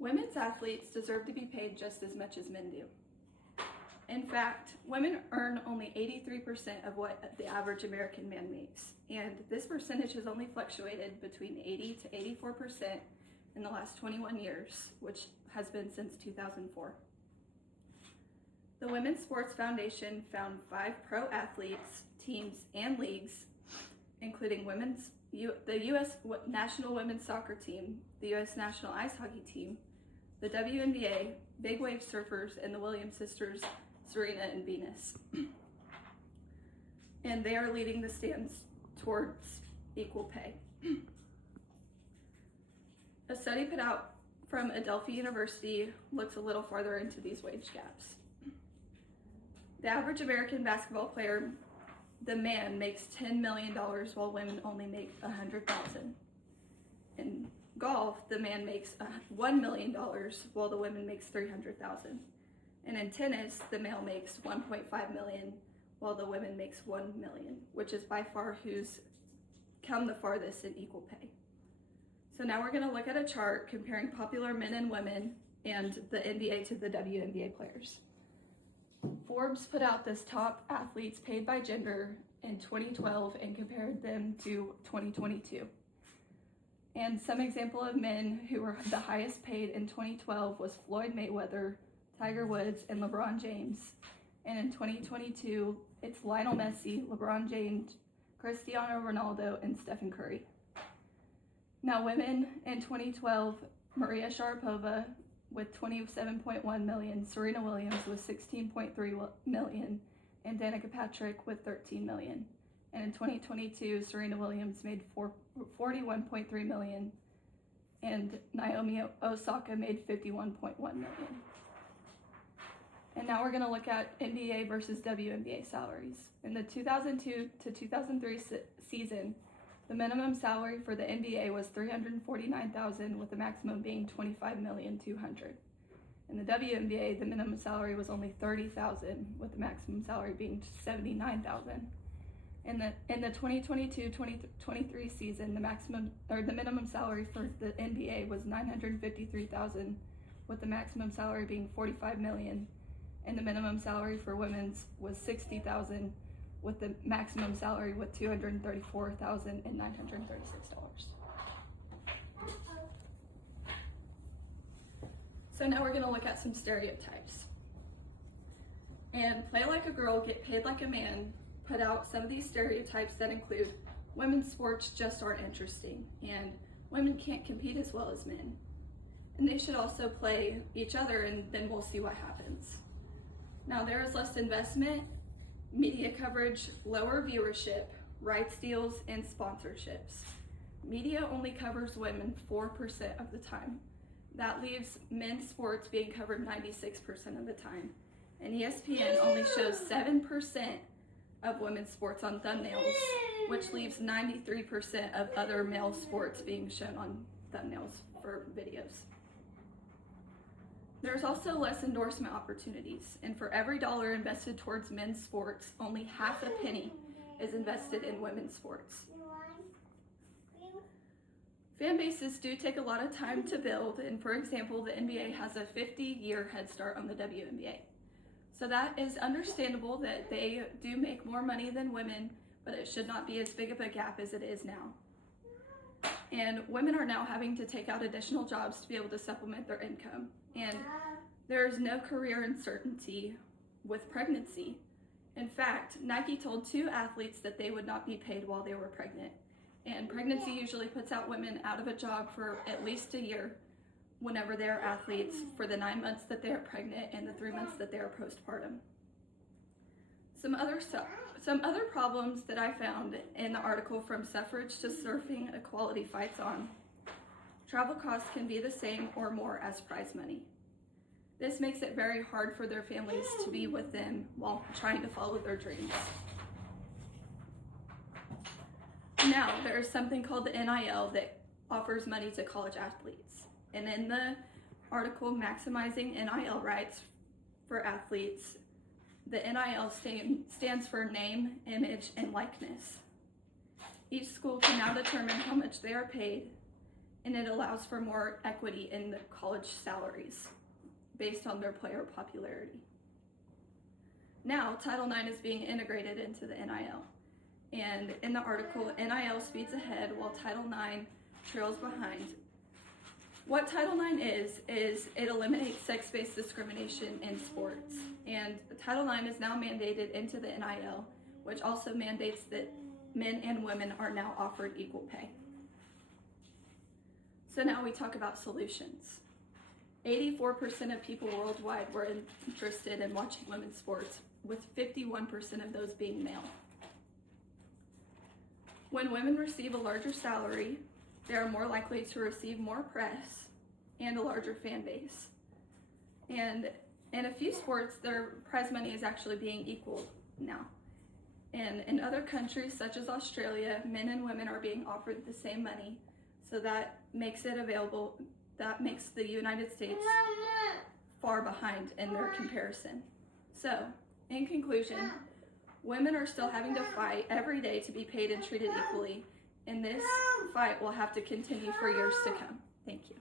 Women's athletes deserve to be paid just as much as men do. In fact, women earn only 83% of what the average American man makes, and this percentage has only fluctuated between 80 to 84% in the last 21 years, which has been since 2004. The Women's Sports Foundation found 5 pro athletes, teams, and leagues, including the U.S. National Women's Soccer Team, the U.S. National Ice Hockey Team, the WNBA, Big Wave Surfers, and the Williams sisters, Serena and Venus. And they are leading the stands towards equal pay. A study put out from Adelphi University looks a little farther into these wage gaps. The average American basketball player, the man, makes $10 million while women only make $100,000. In golf, the man makes $1 million while the women makes $300,000. And in tennis, the male makes $1.5 million while the women makes $1 million, which is by far who's come the farthest in equal pay. So now we're going to look at a chart comparing popular men and women and the NBA to the WNBA players. Forbes put out this top athletes paid by gender in 2012 and compared them to 2022. And some example of men who were the highest paid in 2012 was Floyd Mayweather, Tiger Woods, and LeBron James. And in 2022, it's Lionel Messi, LeBron James, Cristiano Ronaldo, and Stephen Curry. Now women in 2012, Maria Sharapova with $27.1 million, Serena Williams with $16.3 million, and Danica Patrick with $13 million. And in 2022, Serena Williams made $41.3 million, and Naomi Osaka made $51.1 million. And now we're going to look at NBA versus WNBA salaries. In the 2002 to 2003 season, the minimum salary for the NBA was $349,000, with the maximum being $25,200,000. In the WNBA, the minimum salary was only $30,000, with the maximum salary being $79,000. In the 2022-2023 season, the minimum salary for the NBA was $953,000, with the maximum salary being $45 million, and the minimum salary for women's was $60,000, with the maximum salary with $234,936. So now we're going to look at some stereotypes. And Play Like a Girl, Get Paid Like a Man put out some of these stereotypes that include women's sports just aren't interesting, and women can't compete as well as men, and they should also play each other, and then we'll see what happens. Now, there is less investment, media coverage, lower viewership, rights deals, and sponsorships. Media only covers women 4% of the time. That leaves men's sports being covered 96% of the time. And ESPN only shows 7% of women's sports on thumbnails, which leaves 93% of other male sports being shown on thumbnails for videos. There's also less endorsement opportunities, and for every dollar invested towards men's sports, only half a penny is invested in women's sports. Fan bases do take a lot of time to build, and for example, the NBA has a 50-year head start on the WNBA. So that is understandable that they do make more money than women, but it should not be as big of a gap as it is now. And women are now having to take out additional jobs to be able to supplement their income. And there is no career uncertainty with pregnancy. In fact, Nike told 2 athletes that they would not be paid while they were pregnant. And pregnancy usually puts out women out of a job for at least a year whenever they are athletes, for the 9 months that they are pregnant and the 3 months that they are postpartum. Some other problems that I found in the article From Suffrage to Surfing Equality Fights On. Travel costs can be the same or more as prize money. This makes it very hard for their families to be with them while trying to follow their dreams. Now, there is something called the NIL that offers money to college athletes. And in the article, Maximizing NIL Rights for Athletes, the NIL stands for Name, Image, and Likeness. Each school can now determine how much they are paid, and it allows for more equity in the college salaries based on their player popularity. Now, Title IX is being integrated into the NIL. And in the article, NIL speeds ahead while Title IX trails behind. What Title IX is it eliminates sex-based discrimination in sports. And Title IX is now mandated into the NIL, which also mandates that men and women are now offered equal pay. So now we talk about solutions. 84% of people worldwide were interested in watching women's sports, with 51% of those being male. When women receive a larger salary, they are more likely to receive more press and a larger fan base. And in a few sports, their prize money is actually being equaled now. And in other countries, such as Australia, men and women are being offered the same money, so that makes it available. That makes the United States far behind in their comparison. So, in conclusion, women are still having to fight every day to be paid and treated equally, and this fight will have to continue for years to come. Thank you.